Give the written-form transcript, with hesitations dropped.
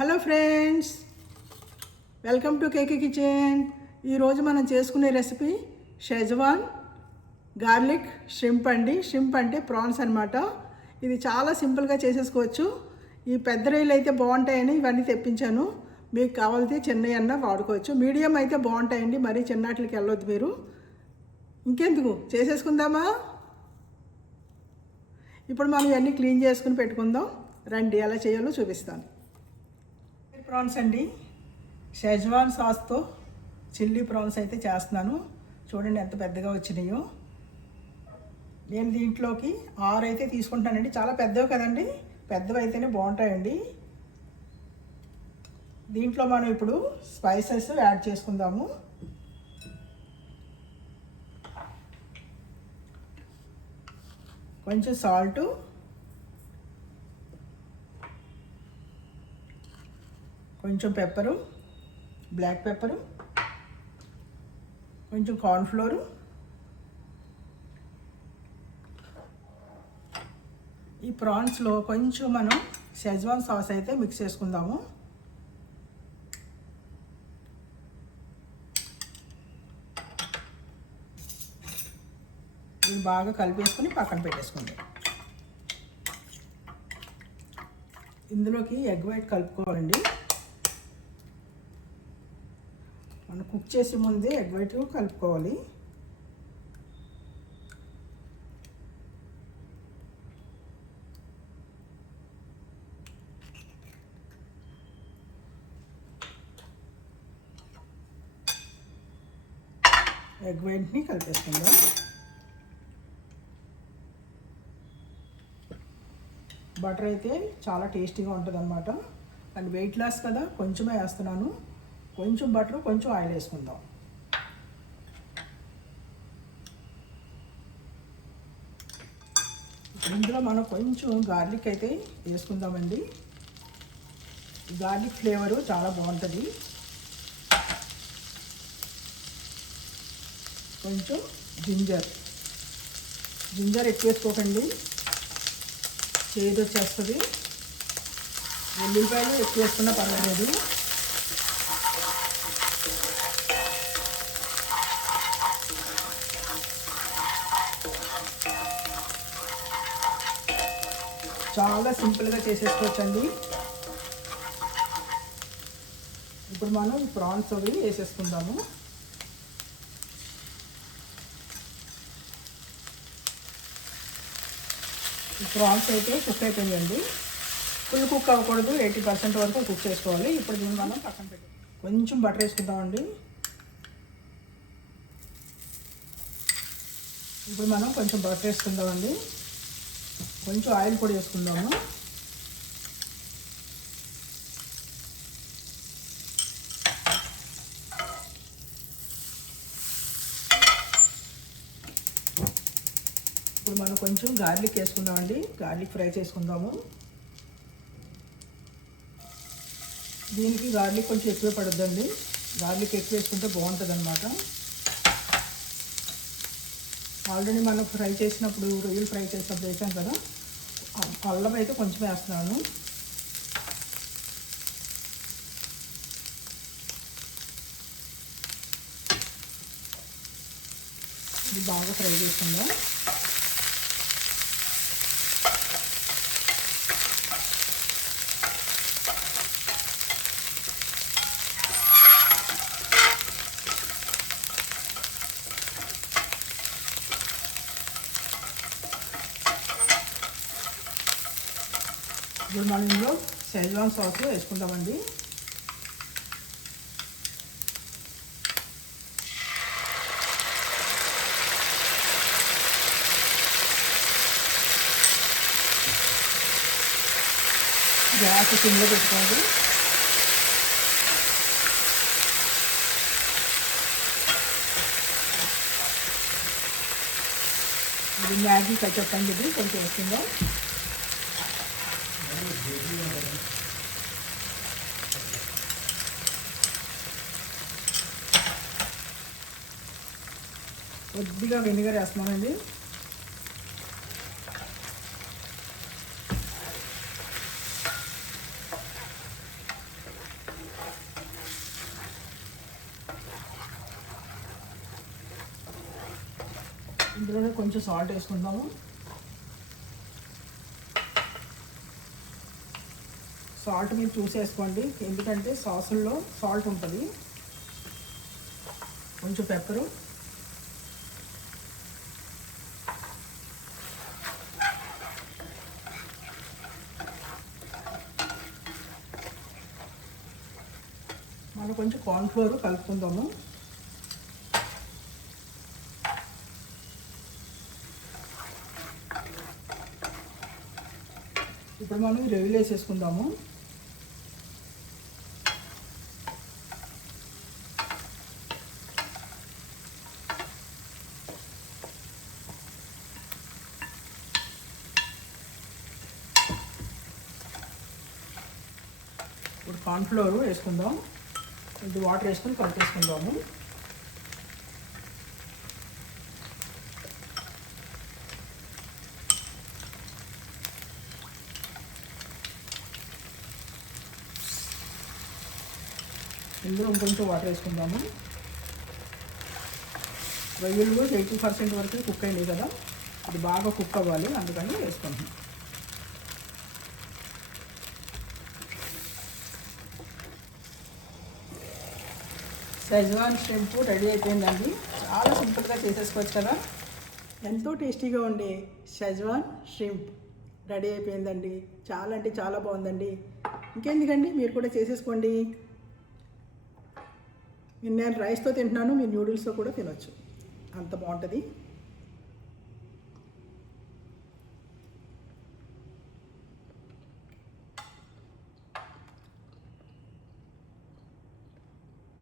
Hello friends, welcome to KK kitchen. ఈరోజు మనం చేసుకునే రెసిపీ షెజ్వాన్ గార్లిక్ షింప్ అండి. షింప్ అంటే ప్రాన్స్ అనమాట. ఇది చాలా సింపుల్గా చేసేసుకోవచ్చు. ఈ పెద్ద రొయ్యలు అయితే బాగుంటాయని ఇవన్నీ తెప్పించాను. మీకు కావాలితే చిన్నవి అన్న వాడుకోవచ్చు. మీడియం అయితే బాగుంటాయండి, మరీ చిన్నట్లకి వెళ్ళొద్దు మీరు. ఇంకెందుకు, చేసేసుకుందామా? ఇప్పుడు మనం ఇవన్నీ క్లీన్ చేసుకుని పెట్టుకుందాం. రండి, ఎలా చేయాలో చూపిస్తాను. ప్రాన్స్ అండి, షెజ్వాన్ సాస్తో చిల్లీ ప్రాన్స్ అయితే చేస్తున్నాను. చూడండి ఎంత పెద్దగా వచ్చినాయో. నేను దీంట్లోకి 6 అయితే తీసుకుంటానండి. చాలా పెద్దవి కదండి, పెద్దవి అయితేనే బాగుంటాయండి. దీంట్లో మనం ఇప్పుడు స్పైసెస్ యాడ్ చేసుకుందాము. కొంచెం సాల్టు, కొంచెం పెప్పరు, బ్లాక్ పెప్పరు, కొంచెం కార్న్ఫ్లోరు, ఈ ప్రాన్స్లో కొంచెం మనం షెజ్వాన్ సాస్ అయితే మిక్స్ చేసుకుందాము. ఇది బాగా కలిపేసుకుని పక్కన పెట్టేసుకుందాం. ఇందులోకి ఎగ్ వైట్ కలుపుకోవాలండి. మనం కుక్ చేసే ముందే ఎగ్ వైట్ కలుపుకోవాలి. ఎగ్ వైట్ని కలిపేసుకుందాం. బటర్ అయితే చాలా టేస్టీగా ఉంటుంది అన్నమాట. అండ్ వెయిట్ లాస్ కదా, కొంచెమే వేస్తున్నాను. కొంచెం బటర్, కొంచెం ఆయిల్ వేసుకుందాం. ఇందులో మనం కొంచెం గార్లిక్ అయితే వేసుకుందామండి. గార్లిక్ ఫ్లేవరు చాలా బాగుంటుంది. కొంచెం జింజర్ ఎక్కువ వేసుకోకండి, చేదు వచ్చేస్తుంది. వెల్లుల్లిపాయలు ఎక్కువ వేసుకున్నా పర్వాలేదు. చాలా సింపుల్గా చేసేసుకోవచ్చండి. ఇప్పుడు మనం ప్రాన్స్ అవి వేసేసుకుందాము. ఈ ప్రాన్స్ అయితే కుక్ అయిపోయిందండి. ఫుల్ కుక్ అవ్వకూడదు, 80% వరకు కుక్ చేసుకోవాలి. ఇప్పుడు దీన్ని మనం పక్కన పెట్టి కొంచెం బటర్ వేసుకుందామండి. ఇప్పుడు మనం కొంచెం బటర్ వేసుకుందామండి. కొంచెం ఆయిల్ కూడా వేసుకుందాము. ఇప్పుడు మనం కొంచెం గార్లిక్ వేసుకుందామండి. గార్లిక్ ఫ్రై చేసుకుందాము. దీనికి గార్లిక్ కొంచెం ఎక్కువ పడుద్దండి. గార్లిక్ ఎక్కువ వేసుకుంటే బాగుంటుంది అన్నమాట. ఆల్రెడీ మనం ఫ్రై చేసినప్పుడు, రొయ్యలు ఫ్రై చేసినప్పుడు వేసాం కదా, అల్లం అయితే కొంచెం వేస్తున్నాను. ఇది బాగా ఫ్రై చేసుకుందాం. ఇప్పుడు మనం ఇందులో షెజ్వాన్ సాస్ వేసుకుందామండి. గ్యాస్ సిమ్లో పెట్టుకోండి. ఇది మ్యాగీ కచప్ అని చెప్పి కొంచెం వేసుకుందాం. కొద్దిగా వెనిగర్ వేస్తున్నానండి. ఇందులోనే కొంచెం సాల్ట్ వేసుకుందాము. సాల్ట్ మీరు చూసేసుకోండి, ఎందుకంటే సాసుల్లో సాల్ట్ ఉంటుంది. కొంచెం పెప్పరు, మనం కొంచెం కార్న్ఫ్లోర్ కలుపుకుందాము. ఇప్పుడు మనం రెవిలు వేసేసుకుందాము. ఇప్పుడు కార్న్ఫ్లోర్ వేసుకుందాం. ఇది వాటర్ వేసుకొని కలిపేసుకుందాము. ఇందులో ఇంకొంచెం వాటర్ వేసుకుందాము. రొయ్యలు 80% వరకు కుక్ అయినాయి కదా, ఇది బాగా కుక్ అవ్వాలి, అందుకని వేసుకుంటున్నాం. షెజ్వాన్ షింప్ రెడీ అయిపోయిందండి. చాలా సింపుల్గా చేసేసుకోవచ్చు కదా. ఎంతో టేస్టీగా ఉండే షెజ్వాన్ షింప్ రెడీ అయిపోయిందండి. చాలా అంటే చాలా బాగుందండి. ఇంకెందుకండి, మీరు కూడా చేసేసుకోండి. నేను రైస్తో తింటున్నాను, మీరు న్యూడిల్స్తో కూడా తినొచ్చు, అంత బాగుంటుంది.